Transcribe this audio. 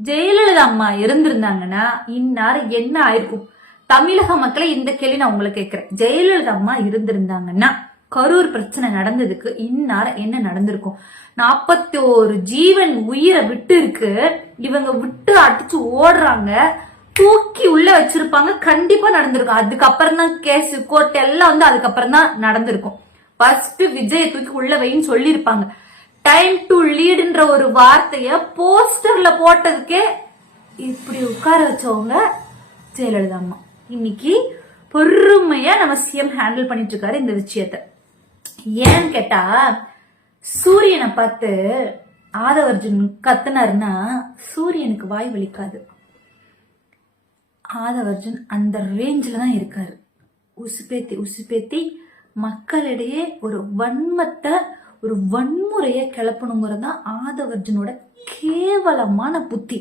ஜெயலலிதா அம்மா இருந்திருந்தாங்கன்னா இந்நேரம் என்ன ஆயிருக்கும்? தமிழக மக்களை இந்த கேள்வி நான் உங்களை கேட்கிறேன். ஜெயலலிதா அம்மா இருந்திருந்தாங்கன்னா கரூர் பிரச்சனை நடந்ததுக்கு இந்நேரம் என்ன நடந்திருக்கும்? 41 ஜீவன் உயிரை விட்டு இருக்கு. இவங்க விட்டு அடிச்சு ஓடுறாங்க, தூக்கி உள்ள வச்சிருப்பாங்க. கண்டிப்பா நடந்திருக்கும். அதுக்கப்புறம் தான் கேஸ் கோர்ட் எல்லாம் வந்து அதுக்கப்புறம் தான் நடந்திருக்கும். ஃபர்ஸ்ட் விஜய் தூக்கி உள்ள வைன்னு சொல்லிருப்பாங்க. டைம் டு லீடுன்ற ஒரு வார்த்தைய போஸ்டர்ல போட்டதுக்கே இப்படி உட்கார வச்சவங்க ஜெயலலிதா அம்மா. இன்னைக்கு பொறுமையா நம்ம சிஎம் ஹேண்டில் பண்ணிட்டு இருக்காரு இந்த விஷயத்த. ஏன்னு கேட்டா, சூரியனை பார்த்து ஆதவர்ஜுன் கத்துனாருன்னா சூரியனுக்கு வாய் வலிக்காது. ஆதவர்ஜுன் அந்த ரேஞ்சில தான் இருக்காரு. உசுப்பேத்தி மக்களிடையே ஒரு வன்மத்தை, ஒரு வன்முறையை கிளப்பணுங்கிறதா ஆதவர்ஜுனோட கேவலமான புத்தி.